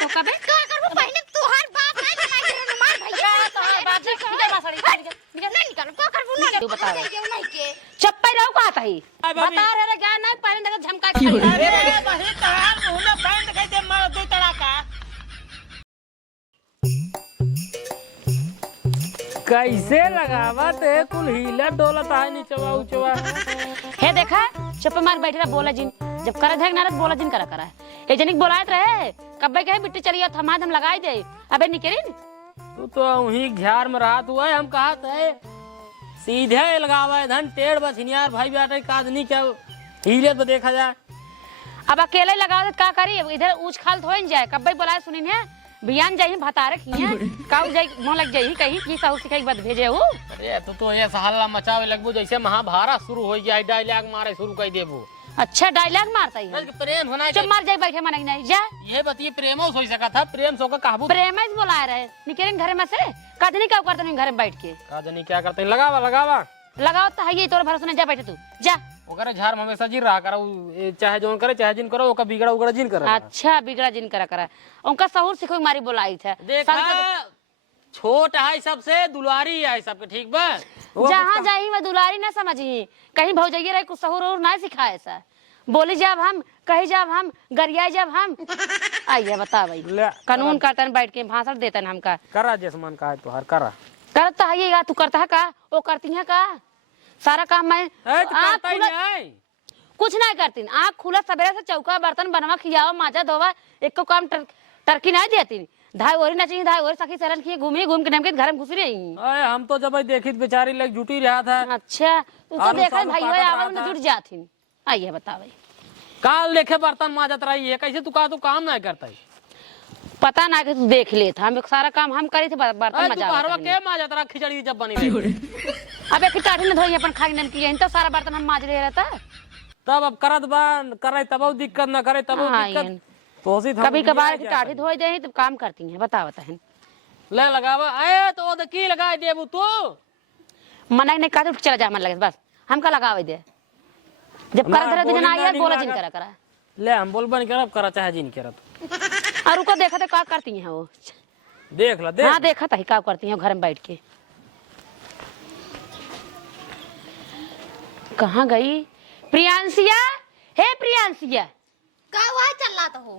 तो कबे का करबो पहले तोहार बाप नहीं कमाई करे मार भैया तोहार बाप जी निकल मासड़ी निकल नहीं निकल का करबो ना तू बता नहीं के चप्पई रहू का आता ही बता रे ज्ञान नहीं पहले देखो झमका के अरे बही तहार मुंह में पैंट दिखाई दे मार दो तड़ाका। कैसे लगावत है कुल हीला डोलत है नीचवा ऊचवा। हे देखा चप्पे मार बैठे रहा बोला जिन जब करे धक नारद बोला जिन करा करा ए जनिक बोलायत रहे कब्बे कहे बिट्टी चलिए थमा हम लगाई दे अबे निकरिन तू तो वहीं झार में रहा तू है हम कहा थे सीधे लगावे धन टेढ़ बस हिनियार भाई बेटा का आदमी क्या हीले तो देखा जाए। अब अकेले लगाओ तो का करी इधर ऊंच खाल थोइन जाए कब्बे बोलाए सुनिन है बियान जाई भतारे खिए काउ जाई मोह लग जाई कहीं की साहू सिखाई बद भेजे हो। अरे तो ये हल्ला मचावे लगबो जैसे महाभारत शुरू हो जाए डायलॉग मारे शुरू कर देबो। अच्छा डायलॉग मारता ही प्रेम होना चुप मार जाई बैठे मन नहीं जा ये बतिए प्रेम हो सका था प्रेम सो का कहबो प्रेम ही बोला रहे निकरिन घर में से कदनी क्या करते नहीं घर में बैठ के का जानी क्या करते लगावा लगावा लगाओ तो है ये तोर भरोसा नहीं जा बैठे तू जा ओकरे झार में हमेशा जिन रहा करा चाहे जोन करे चाहे जिन करो ओका बिगड़ा उगड़ा जिन करे। अच्छा बिगड़ा जिन करा करा उनका सहूर सिखो मारी बोलाई थे देखा छोट है सबसे दुलारी है सबके ठीक बा जहाँ जाही मैं दुलारी ना समझी कहीं भौजाइए रहे कुछ सहूर और ना सिखाए ऐसा बोली जब हम कही जब हम गरियाए जब हम आइए बता भाई कानून करता बैठ के भाषण देता हमका करा जैसमान का है तो हर करा करता है तू करता है का वो करती है का सारा काम मैं कुछ नहीं करती आँख खुला सवेरे से चौका बर्तन बनवा खियाओ माजा धोवा एक को काम टर्की नहीं देती धाई ओरी ना चाहिए धाई ओरी सखी सरन की घूमी घूम के नमके घर में घुस रही। हम तो जब देखी बेचारी लग जुटी रहा था। अच्छा तू तो देखा भाई आवाज में जुट जाती आइए बता भाई काल देखे बर्तन माजत रही है कैसे तू काम नहीं करता पता ना कि तू देख ले था हम सारा काम हम करी थे बर्तन मजा के माजत रहा खिचड़ी जब बनी अब एक टाटी में धोई अपन खाई नमकी तो सारा बर्तन हम माज ले रहता तब अब करत बन करे तब दिक्कत ना करे तब दिक्कत तो कभी कभार की टाटी धोई दे तो काम करती है बता ले लगावा ए तो ओद की लगा देबू तू मना नहीं का चला जा मन लगे बस हम का लगावे दे जब कर धरे दिन आई बोला जिन करा करा ले हम बोलबन करब करा चाहे जिन करत और उनको देखा तो का करती हैं वो देख ला देख हां देखा था का करती हैं घर में बैठ के कहां गई प्रियांशिया हे प्रियांशिया का हुआ चल रहा हो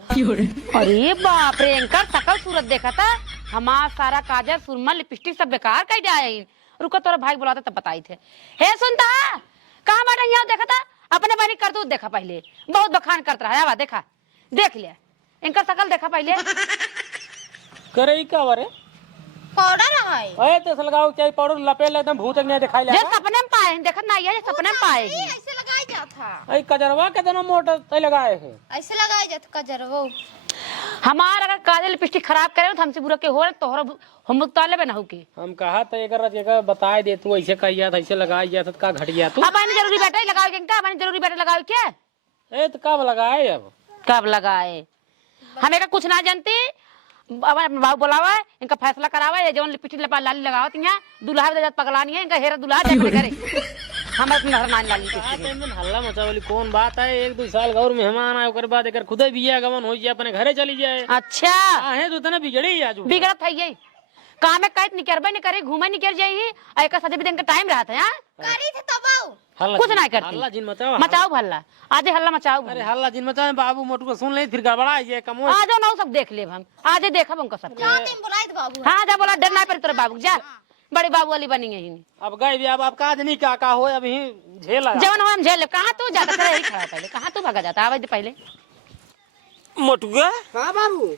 अरे बाप रे इनका शकल सूरत देखा था हमारा सारा काजल सुरमा लिपस्टिक सब बेकार कर जाए रुको तोरा भाई बुलाता तब बताई थे हे सुनता कहां बैठा यहाँ देखा था अपने बनी कर दो देखा पहले बहुत बखान करता रहा देखा देख लिया इनका शकल देखा पहले करे का बारे पाउडर है ए तो लगाओ चाहिए पाउडर लपेट एकदम भूत नहीं दिखाई ले जे सपने में पाए देखत ना ये सपने में पाएगी ऐसे लगाया जाता ए कजरवा के दोनों मोटर तय लगाए है ऐसे लगाया जाता कजरवा हमार अगर काजल लिपस्टिक खराब करे तो हमसे बुरा के हो तोहरा हम ताले पे ना हो के हम कहा तो एक जगह बताए दे तू ऐसे कहिया था ऐसे लगाई जात का घट गया तू अब आने जरूरी बैठा लगाओ क्या अब जरूरी बैठा लगाओ क्या ए तो कब लगाए अब कब लगाए हमें का कुछ ना जानती बाबू बोलावा इनका फैसला करावा ये जौन लिपस्टिक लपा लाली लगावत यहाँ दुल्हा दे जात पगलानी है इनका हेरा दुल्हा दे करे हम अपने घर मान लाली के हल्ला मचावली कौन बात है एक दो साल गौर मेहमान आए ओकर बाद एकर खुदे बिया गमन हो जाए अपने घरे चली जाए। अच्छा आहे तो तना बिगड़ी आज बिगड़त है ये काम में कैत निकरबे नहीं करे घूमे निकल जाई है एक सजे भी दिन का टाइम रहा था हां करी थे तब कुछ नहीं करती हल्ला जिन मचाओ मचाओ भल्ला आज हल्ला मचाओ अरे हल्ला जिन मचाओ बाबू मोटू को सुन ले फिर गड़बड़ा ये कम आ जाओ ना सब देख ले हम आज देखब उनका सब जाते बुलाए बाबू हां जा बोला डर ना पर तेरे बाबू जा बड़े बाबू वाली बनी है अब गए भी अब का नहीं क्या हो अभी झेला जवन हम झेल कहां तू जाता करे ही खड़ा पहले कहां तू भागा जाता आवाज पहले मोटुआ हाँ बाबू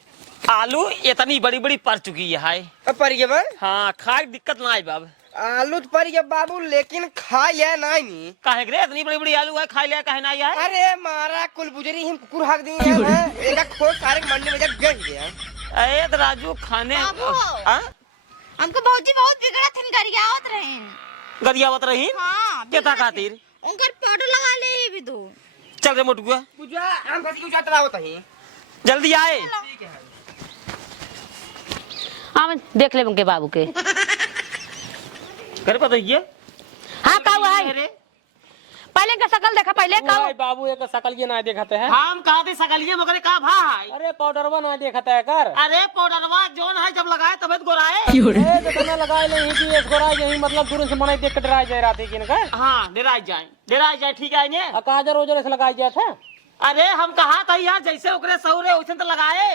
आलू इतनी बड़ी बड़ी पड़ चुकी है हाय पर ये बा हाँ खाए दिक्कत ना आई बाब आलू तो पर ये बाबू लेकिन खा लिया नहीं काहे रे इतनी बड़ी बड़ी आलू है खा लिया काहे ना आई है अरे मारा कुल बुजरी हम कुकुर हक दी है एका खोद सारे मंडी में जग गया ए तो राजू खाने हां हमको भौजी बहुत बिगड़ा थन गरियावत रहे गरियावत रही हां केता खातिर उनकर पाउडर लगा ले भी दो चल रे मोटुआ पूजा हम भजी जात रहा होता है जल्दी आए ठीक है हम देख ले उनके बाबू के करे पता ये हां का हुआ है पहले का शकल देखा पहले का भाई बाबू एक शकल की ना देखते हैं। हम कहा थे सकलिए मगर का भाई। अरे पाउडरवा ना देखता है कर। अरे पाउडरवा जोन है जब लगाए तब गोराए। ए देखना लगाए नहीं कि एक गोरा यही मतलब दूर से मने देख के डराई जा रहा थी कि ना। हाँ डराई जाए ठीक है ने। काजर ओजर से लगाई जाए था। अरे हम कहा था यार जैसे ओकरे सहूर है वैसे तो लगाए।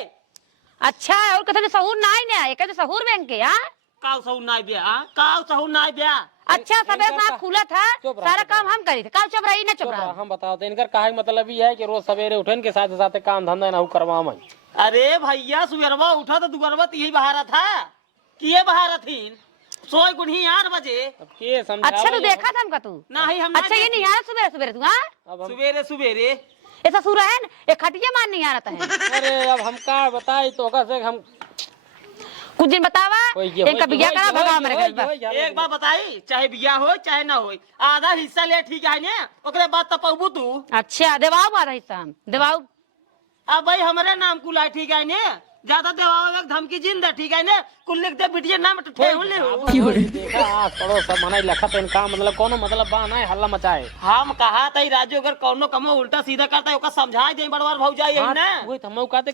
अच्छा और कथे सहूर नाई ने एक सहूर बैंक के हां काऊ सहूर नाई बिया काऊ सहूर नाई बिया। अच्छा सबे ना खुला था सारा काम हम करी थे का चुप रही ना चुप रहा हम बताते इनका काहे मतलब ये है कि रोज सवेरे उठन के साथ साथ काम धंधा ना करवा मैं। अरे भैया सुबेरवा उठा तो दुगरवा यही बहारा था कि ये बहारा थी सोई गुढ़ी 8 बजे। अब के समझा। अच्छा तू देखा था हमका तू नहीं हम अच्छा ये नहीं आ रहा सवेरे सवेरे तू हां अब हम सुबेरे सुबेरे ऐसा सूरा है ना एक खटिया मान नहीं आ रहा है अरे अब हम का बताई तो का से हम कुछ दिन बतावा इनका बिया करा भगा मेरे घर पर एक बार बताई चाहे बिया हो चाहे ना हो आधा हिस्सा ले ठीक है ने ओकरे बाद तपबू तू। अच्छा देवाऊ आ रही शाम देवाऊ अब भाई हमारे नाम कुला ठीक है ने ज्यादा देवाओ एक धमकी जिंदा ठीक है ने कुल लिख दे बिटिया नाम ठेहुन ले हो। देखा आस पड़ोस सब मनाई लखत इनका मतलब कोनो मतलब बा ना हल्ला मचाए। हम कहा था राजू अगर कौनो कमो उल्टा सीधा करता है ओका समझा दे बड़वार भौजाई है ना। वही तो हम कहते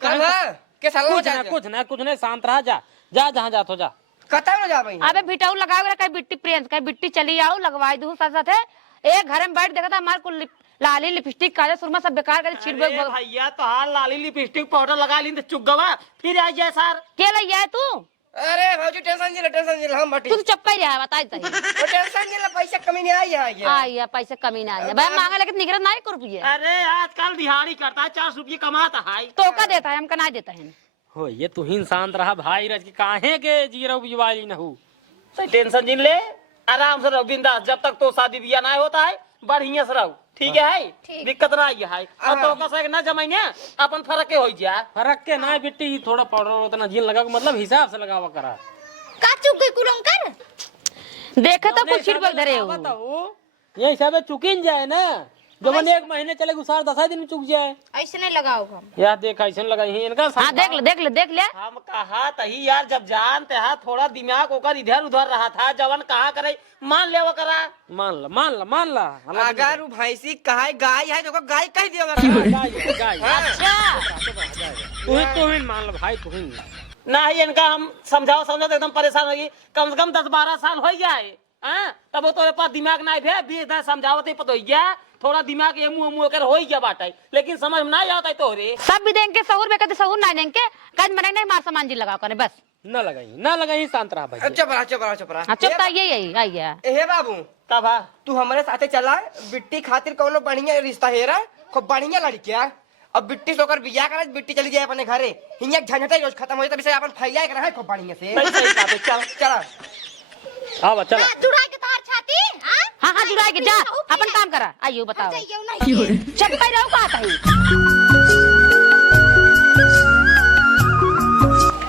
के साला कुछ नहीं शांत रहा जा जा जहाँ जात हो जा। कता ना जा भाई। अबे भिटाऊ लगाओ कहीं बिट्टी प्रियंस कहीं बिट्टी चली आओ लगवाई दूं साथ साथ एक घर में बैठ देखा था हमारे को लाली लिपस्टिक काजल सुरमा सब बेकार कर छिड़ अरे भैया तो हाल लाली लिपस्टिक पाउडर लगा ली चुक गवा फिर आ जाए सर के लइया है तू अरे भौजी टेंशन जी हम बटी तू चप्पा ही रहा बताई तही वो टेंशन जी पैसा कमी नहीं आई है आई है पैसे कमी ना आई भाई मांगा लेकिन निगरत नहीं कर रुपये अरे आजकल दिहाड़ी करता है 400 रुपये कमाता है तो का देता है हमका ना देता है हो ये तू ही शांत रहा भाई रज की काहे के जीरो बिजवाली न हो। टेंशन जिन ले आराम से रहो बिंदास जब तक तो शादी बियाह ना होता है बढ़िया से रहो ठीक है दिक्कत ना आई है अब तो का सके ना जमाइने अपन फर्क के हो जा फर्क के ना बिट्टी थोड़ा पाउडर उतना झील लगा मतलब हिसाब से लगावा करा का चुक गई कुलंकर देखे तो कुछ छिड़ धरे हो बताओ ये हिसाब चुकिन जाए ना जब 1 महीने चले गुसार 10 दिन में चुक जाए ऐसे नहीं लगाओ हम यार देख ऐसे लगाई है इनका हाँ देख ले हम कहा तही यार जब जानते हैं थोड़ा दिमाग ओकर इधर उधर रहा था जवन कहा करे मान ले वो करा मान ला अगर वो भैंसी कहा गाय है तो गाय कह दिया गाय अच्छा तू ही मान लो भाई तू ही ना ही इनका हम समझाओ एकदम परेशान होगी कम से कम 10-12 साल हो जाए तब वो तोरे पास दिमाग ना भे समझावत पता हो गया थोड़ा दिमाग ये मुंह कर हो गया बाटे लेकिन समझ में ना आता है तोरे सब भी देंगे सहूर में कहते सहूर ना देंगे कद मने नहीं मार सामान जी लगाओ करे बस ना लगाई शांत रहा भाई। चुप रहा हाँ चुप यही आई गया हे बाबू तब तू हमारे साथे चला बिट्टी खातिर कौनो बढ़िया रिश्ता हेरा खूब बढ़िया लड़किया अब बिट्टी सोकर बिया करे बिट्टी चली जाए अपने घरे हिंया झंझटे रोज खत्म हो जाए अपन फैला के रहे खूब बढ़िया से चल हाँ चल जुड़ा के तार छाती हां हाँ जुड़ा के जा अपन काम करा आइयो बताओ जाइयो नहीं चप्पा रहो का आता है।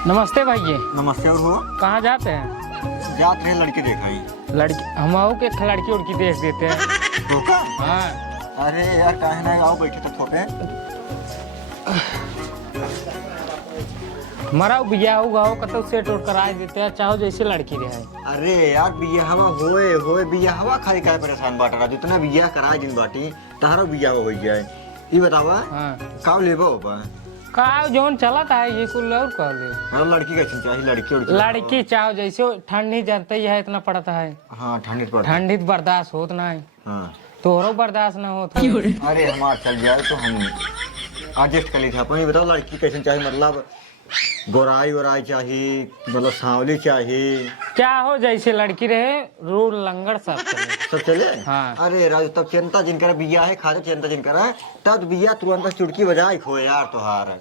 नमस्ते भैया। नमस्ते और हो कहाँ जाते हैं? जात रहे लड़के देखा लड़की हम आओ के लड़की उड़की देख देते हैं। तो का हाँ अरे यार काहे ना आओ बैठे तो थोपे हमारा बिया होगा हो कतो सेट उठ कराए देते हैं चाहो जैसे लड़की रहे। अरे यार बिया हवा होए बिया हवा खाई काहे परेशान बाट रहा जितना बिया कराए जिन बाटी तहारो बिया हो जाए ई बतावा हाँ का लेबो बा का जोन चलत है ये कुल और कह ले हां लड़की कैसे चाहिए लड़की चाहो जैसे ठंडी जानते ही है इतना पड़ता है। हां ठंडी पड़ ठंडी बर्दाश्त होत ना है हां तोरो बर्दाश्त ना होत अरे हमार चल जाए तो हम एडजस्ट कर ली था अपन बताओ लड़की कैसे चाहिए मतलब गोराई चाहिए मतलब सांवली चाहिए चाहो जैसे लड़की रहे रूल लंगड़ सब चले हाँ। अरे राजू तब चिंता जिनकर बिया है खाते चिंता जिनकर है तब बिया तुरंत चुटकी बजाए खो यार तोहार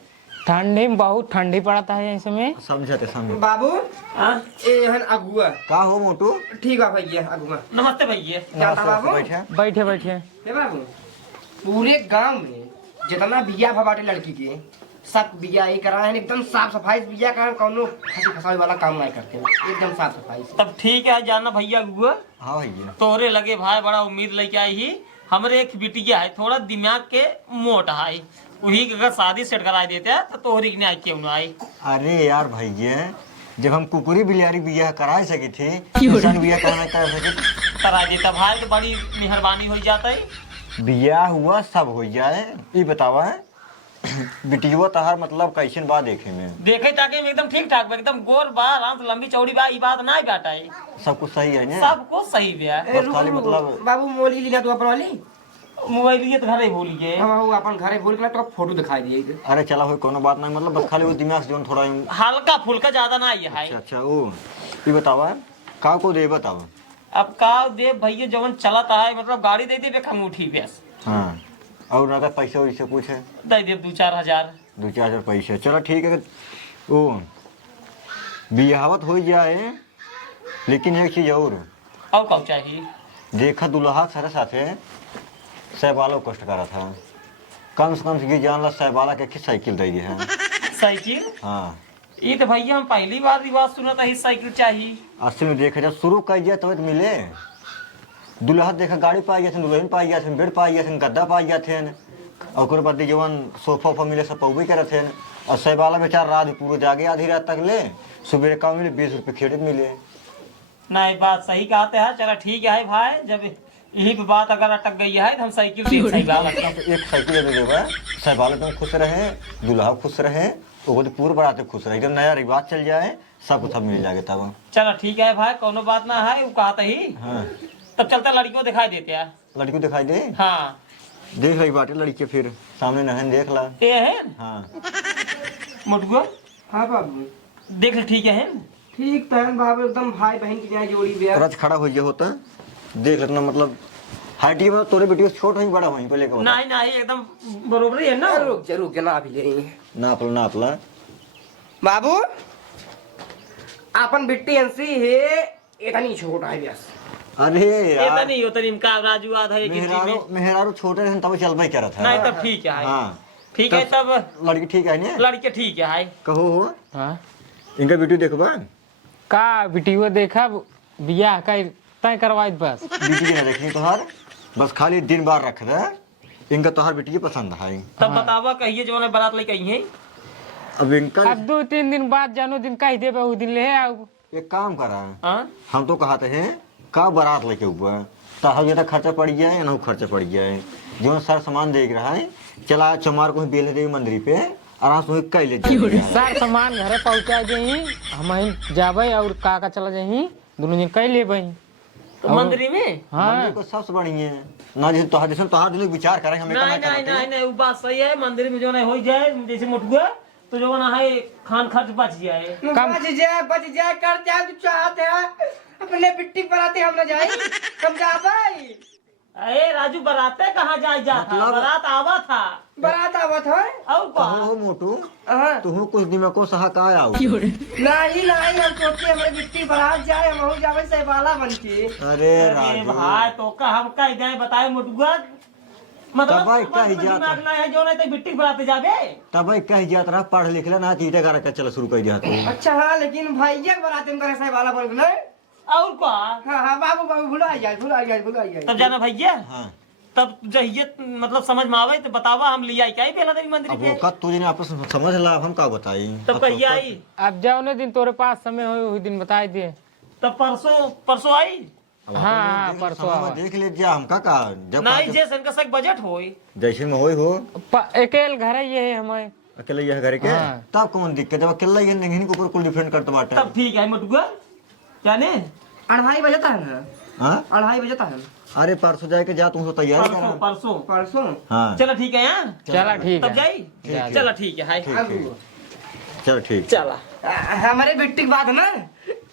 ठंडी में बहुत ठंडी पड़ता है ऐसे में समझते समझ बाबू एहन अगुआ का हो मोटू ठीक है भैया अगुआ नमस्ते भैया क्या था बाबू बैठे बैठे हे बाबू पूरे गांव में जितना बिया भबाटे लड़की के सब बिया ही करा है एकदम साफ सफाई से बिया करा कौनो फंसी फसाई वाला काम नहीं करते एकदम साफ सफाई से तब ठीक है जाना भैया गुआ हाँ भैया तोरे लगे भाई बड़ा उम्मीद लेके आई ही हमरे एक बिटिया है थोड़ा दिमाग के मोटा है वही अगर शादी सेट करा देते हैं तो तोहरी के नहीं क्यों ना आई। अरे यार भैया जब हम कुकुरी बिलारी बिया करा सके थे इंसान बिया करना कर सके करा देता भाई तो बड़ी मेहरबानी हो जाता है बियाह हुआ सब हो जाए ये बतावा बिटिया तहार मतलब कैसन बा देखे में? देखे ताके में एकदम ठीक ठाक बा, एकदम गोर बा, आराम से लंबी चौड़ी बा, ई बात ना बाटा है। सब कुछ सही है ना? सब कुछ सही बा। बस खाली मतलब बाबू मोली लीना तू अपन वाली मोबाइल ये तो घरे भूल गए। हम बाबू अपन घरे भूल के तो फोटो दिखाई दिए। अरे चला हो कोनो बात नहीं, मतलब बस खाली वो दिमाग से जोन थोड़ा हल्का फुल्का ज्यादा ना ये है। अच्छा ओ ये बतावा का को दे बतावा। अब का दे भैया जवन चलता है, मतलब गाड़ी दे दे अंगूठी बेस। हाँ और अगर पैसे वैसे कुछ है दे दे 2-4 हजार। 2-4 हजार पैसे चलो ठीक है। ओ बियाहवत हो जाए लेकिन एक चीज और कब चाहिए देखा दुल्हा सारे साथे सहबाला कष्ट करा था, कम से कम ये जान ला सहबाला के साइकिल दे है। साइकिल? हाँ ये तो भैया हम पहली बार रिवाज सुना था, साइकिल चाहिए। असल में देखा जब शुरू कर दिया तब तो मिले दुल्हा देखा गाड़ी पाई जाते, दुल्हन पाई जाते, बेड पाई जाते, गद्दा पाई जाते, और बाद जवन सोफा वोफा मिले सब पौबे करे थे। और सहबाला बेचारा रात पूरा जागे आधी रात तक ले, सुबह का मिले 20 रुपये खेत मिले। नहीं बात सही कहते हैं। चलो ठीक है भाई, जब यही पे बात अगर अटक गई है तो हम साइकिल दे सही बात है। तो एक साइकिल दे देगा, सहबाला तुम खुश रहे, दुल्हा खुश रहे, वो तो पूरे बराते खुश रहे, एकदम नया रिवाज चल जाए, सब कुछ मिल जाएगा तब। चलो ठीक है भाई, कोनो बात ना है, वो कहते ही। हाँ तब चलता लड़की को दिखाई देते हैं। लड़की को दिखाई दे, हाँ देख रही बाटे लड़की, फिर सामने नहन देख ला। ये है हाँ मुटगो, हाँ बाबू देख ले ठीक है। ठीक तो है बाबू, एकदम भाई बहन की न्याय जोड़ी बिया। रच खड़ा हो गया होता देख लेना, मतलब हाइट ये मतलब तोरे बेटी छोट ही बड़ा वहीं पहले का बता। नहीं नहीं एकदम बरोबर ही है ना। रुक जा ना अभी ले नापला बाबू अपन बिट्टी अंसी है इतनी छोटा है बस। अरे ये तो यार नहीं होता इनका राजू आधा एक इंची में। मेहरारू छोटे रहन तब चलबे क्या था। नहीं तब ठीक है। हाँ ठीक है तब लड़की ठीक है ना? लड़के ठीक है हाय। कहो हो हाँ इनका वीडियो देखबा का वीडियो देखा बियाह का तय करवाई बस। वीडियो ना देखनी तोहार, बस खाली दिन बार रख दे, इनका तोहार वीडियो पसंद है। तब बतावा कहिए जो बारात लेके आई है। अब इनका अब 2-3 दिन बाद जानो दिन कह देबे उ दिन ले आओ। एक काम करा, हाँ हम तो कहते हैं का बारात लेके हुआ तो हम ज्यादा खर्चा पड़ गया है ना खर्चा पड़ गया है, जो सर सामान देख रहा है चला चमार को बेले देवी मंदिर पे आराम से कह ले सार सामान घरे पहुंचा देही, हम जाबे और का चला जाही, दोनों जन कह लेबे। तो मंदिर में हाँ को सबसे बढ़िया है ना, जैसे तोहार दिल विचार करें हमें नहीं नहीं नहीं नहीं वो बात सही है। मंदिर में जो नहीं हो जाए जैसे मुटुआ तो जो ना है खान खर्च बच जाए। बच जाए कर जाए तू चाहते हैं अपने बिट्टी पर आते हम न जाए हम जा भाई। अरे राजू बराते कहाँ जाए जाता मतलब- बारात आवा था। बारात आवत है और का हो मोटू हाँ। तू कुछ दिमाग को सहा का आओ। नहीं हम सोचे हमारे बिट्टी बारात जाए हम हो जावे सहबाला बन के। अरे अरे राजू भाई तो का हम कह जाए बताए मुटुआ मतलब तब भाई कह जाता। दिमाग ना है जो नहीं तो बिट्टी बराते जाबे। तब भाई कह जात रहा पढ़ लिख ले ना चीटे का चल शुरू कर दिया तू। अच्छा हाँ लेकिन भैया बारात में करे सहबाला बन के नहीं। और का हाँ बाबू भुला जाए तब जाना भैया हाँ तब जहिए मतलब समझ में आवे तो बतावा हम लिया क्या बेला देवी मंदिर अब पे। वो कब तुझे आपस में समझ ला हम का बताई। तब कहिए आई अब जाओ ना दिन तोरे पास समय हो उस दिन बताई दे। तब परसों आई। हाँ परसों आवा। देख ले जा हम का जब नहीं जैसे इनका सक बजट होई जैसे में होई हो अकेले घर ये है हमें। अकेले यह घर के हाँ। तब कौन दिक्कत जब अकेला ये नहीं के ऊपर कुल डिफरेंट करते बाटे। तब ठीक है मुटुआ जाने 2:30 बजता है ना। हाँ 2:30 बजता है अरे परसों जाके जा तुम तो तैयारी करा। परसों परसों। हाँ चलो ठीक है यहाँ चला ठीक तब है। जाई चलो ठीक है हाय चल ठीक। चला हमारे बिट्टी के बाद ना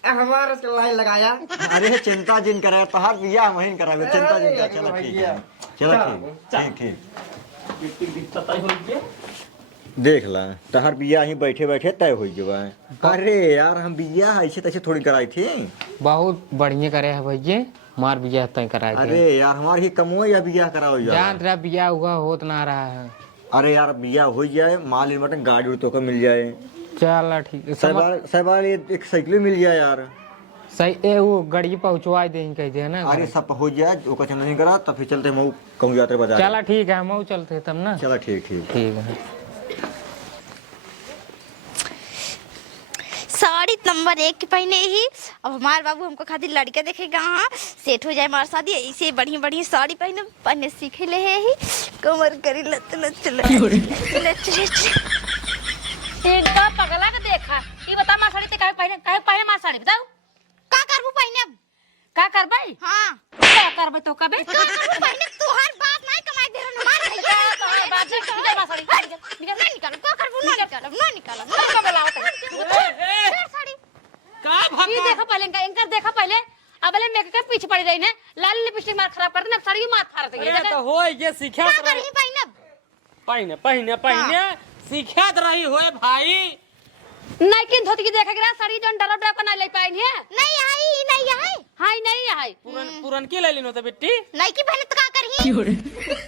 हमारा उसका लाइन लगाया। अरे चिंता जिन करे तोहार बियाह वहीं करावे चिंता जिन कर। चलो ठीक है चलो ठीक ठीक पता ही हो गया। देख ला तोहार बियाह ही बैठे बैठे तय हो जबा। अरे यार हम बियाह ऐसे तैसे थोड़ी कराई थी। बहुत बढ़िया करे है भैया, मार बियाह तय कराए थे। अरे यार हमारे ही कमो या बियाह कराओ जान यार। तेरा बियाह हुआ होत ना रहा है। अरे यार बियाह हो जाए माल इन्वर्टर गाड़ी उड़ी तो का मिल जाए। चल ठीक है। सहबाल एक साइकिल मिल जाए यार। सही वो गाड़ी पहुंचवा दे कह दे ना। अरे सब हो जाए ओका चिंता नहीं करा तब फिर चलते हम कहूँ यात्रा बाजार। चला ठीक है हम चलते तब ना। चला ठीक ठीक ठीक है। साल साड़ी नंबर 1 की पहने ही। अब हमारे बाबू हमको खातिर लड़का देखेगा, हाँ सेट हो जाए हमारे शादी, ऐसे बढ़िया बढ़िया साड़ी पहने सीखे ले है ही। कमर करी लत लत लत इनका पगला के देखा ई बता मां साड़ी ते काहे पहने मां साड़ी बताओ का करबू पहने अब? का करबई हाँ क्या करबई तो कबे का करबू पहने? तू हर बात नहीं कमाई दे रहा मार भैया बात निकल मां साड़ी निकल नहीं निकाल का करबू ना निकाल का बलावत है साड़ी का ई भक्का देखा पहले इनका देखा पहले अबले मेक के पीछे पड़ी रही ने लाल लिपस्टिक मार खराब कर दे ना साड़ी मार फाड़ दे अरे तो हो ये सीखा का करही पहने अब? पहने सीखत रही होए भाई। नहीं कि धोती की देखे गिरा साड़ी जोन डरा डरा का नहीं ले पाई है नहीं आई हाय नहीं हाय पुरन की ले लिनो तो बेटी नहीं की पहले तो का करही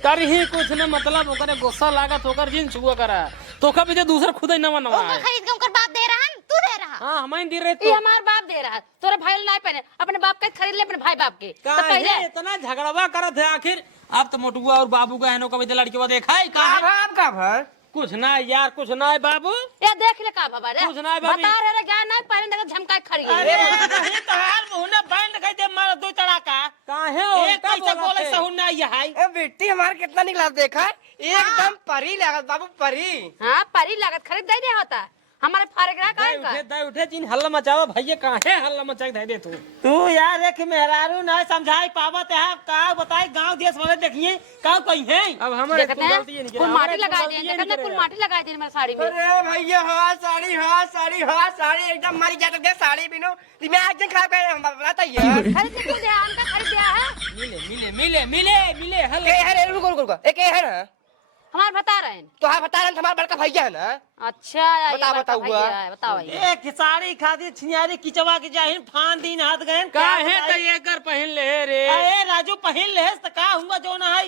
करही कुछ न मतलब ओकरे गुस्सा लागत होकर जिन छुआ करा तो कभी तो दूसरा खुद ही नवा नवा उनको है। खरीद के उनका बाप दे रहा है, तू दे रहा। हां हमारी दी रहे ये तो हमार बाप दे रहा है तोरे भाई नहीं पहने अपने बाप के खरीद ले अपने भाई बाप के तो काहे पहले इतना झगड़वा करत है आखिर। अब तो मोटुआ और बाबू का है कभी तो लड़की को देखा ही का का भाव का भाव कुछ ना यार कुछ ना है बाबू। ये देख ले का बाबा रे कुछ नहीं भाभी। बता रे ज्ञान नहीं पहले देखा झमका के खड़ी अरे है नहीं तो हाल मुंह ने बैंड कह दे मार दो तड़ाका काहे एक कैसे बोले सहुन ना ये हाय ए बेटी हमार कितना निकला देखा एकदम परी लागत बाबू परी। हाँ परी लागत खरीद दे दे होता हमारे फारे ग्राहक आए का दे उठे जिन हल्ला मचावा भैया काहे हल्ला मचा के दे तू। तू यार एक मेहरारू ना समझाई पावत है का बताई गांव देश वाले देखिए का कहीं है। अब हमारे देखते हैं फुल माटी लगा दे देखते हैं फुल माटी लगा दे मेरी साड़ी में अरे भैया हाँ साड़ी एकदम मारी जाते दे साड़ी बिनो दिमाग जन खराब कर बताइए। खरीद के ध्यान का खरीद दिया है मिले हल के है रे रुको एक है ना हमारे बता रहे हैं तो हाँ बता रहे हमारा बड़का भैया है ना। अच्छा ये बता, बड़का बताओ हुआ। भैया है, बताओ ये एक साड़ी खादी छिनियारी किचवा के जाहिन फान दिन हाथ गए काहे तो ये कर पहन ले रे। अरे राजू पहन ले तो का हुआ जो ना है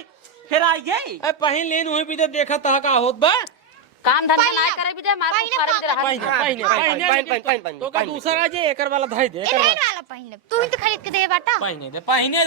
फिर आइए ए पहन लेन हुई भी तो देखा तो का होत बा। काम धंधा ना करे भी दे मार को फारे भी पहने तो का दूसरा जे एकर वाला धाई दे एकर रहने वाला पहने तू ही तो खरीद के दे बेटा। पहने दे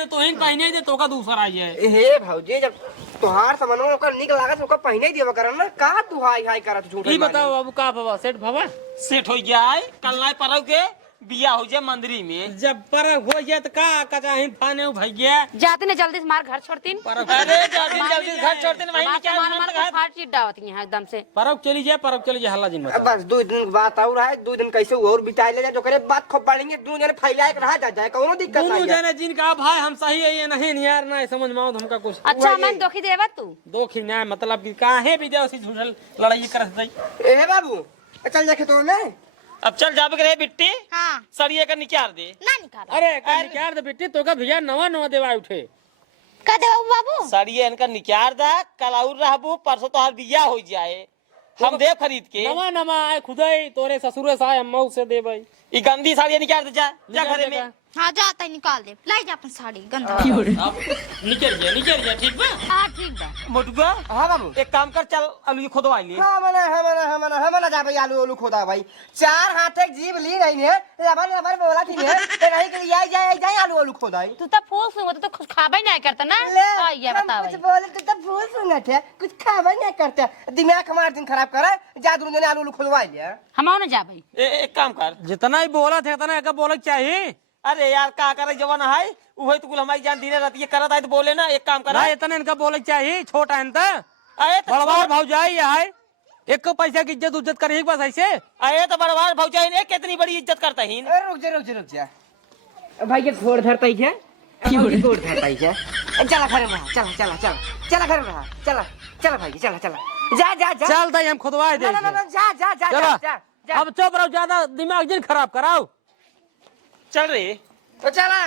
तो हिन पहने दे तो का दूसरा आई है। हे भौजी जब तुहार सामान ओकर निक लागत ओकर पहने ही देवा करन ना का तू हाई करत झूठ ई बताओ बाबू का बाबा सेठ बाबा सेट हो गया है कल ना परव के बिया हो जाए मंदिरी में। जब पर हो जाए तो का चाहे फाने भैया जाते ने जल्दी से मार घर छोड़तीन अरे जल्दी घर छोड़ते ना वहीं क्या मार मार के फाट चीट डावती हैं एकदम से परब चली जाए हल्ला जिन अब बस 2 दिन बात और है 2 दिन कैसे और बिताए ले जा जो करे बात खूब बढ़ेंगे 2 जने फैलाए के रहा जाए कोनो दिक्कत दोनों नहीं है। जने जिनका भाई हम सही है ये नहीं यार ना समझ में आओ हमका कुछ अच्छा मैं दोखी देवा तू दोखी ना मतलब कि काहे भी दे उसी झूठल लड़ाई करत दई। ए बाबू चल जा खेतों में अब चल जाबे करे बिट्टी हाँ सरिये का निकाल दे। ना निकाल अरे क्या दे बेटी तो का भैया नवा देवा उठे का दे बाबू सरिये इनका निकाल दा कल और रहबू परसों तो हर बिया हो जाए हम दे खरीद के नवा आए खुदाई तोरे ससुरे से आए अम्मा से दे भाई ये गंदी साड़ी निकाल दे जा घरे में। हाँ जाता है निकाल दे लाई जा अपन साड़ी गंदा। अब निकल जा ठीक बा। हां ठीक बा मोटुआ हां बाबू एक काम कर चल आलू खोदवा ले। हम जा भाई आलू खोदा भाई 4 हाथ एक जीव ली नहीं है रबर बोला थी ने नहीं के लिए जाए आलू खोदाई तू तो फूल सुंग तो कुछ खाबे नहीं करता ना ये बता कुछ बोले तो फूल सुनत है कुछ खावा नहीं करते दिमाग हमारा दिन खराब करे जा दूर ने आलू खोदवा लिया हम ना जा भाई एक काम कर जितना ही बोला थे उतना एक बोले चाहिए। अरे यार का करे जवान है वही तो हमारी जान दिन रात ये करत है तो बोले ना एक काम कर ना इतना इनका बोले चाहिए छोटा है इनता आए तो बड़वार भाव जाए है एक को पैसा की इज्जत करी बस ऐसे आए तो बड़वार भौजाई ने कितनी बड़ी इज्जत करता है। रुक जा भाई ये घोड़ धरता ही है घोड़ धरता ही है चला घर में चला घर में चला भाई चला जा चल दई हम खुदवा दे जा अब चुप रहो ज्यादा दिमाग जिन खराब कराओ चल रे तो चला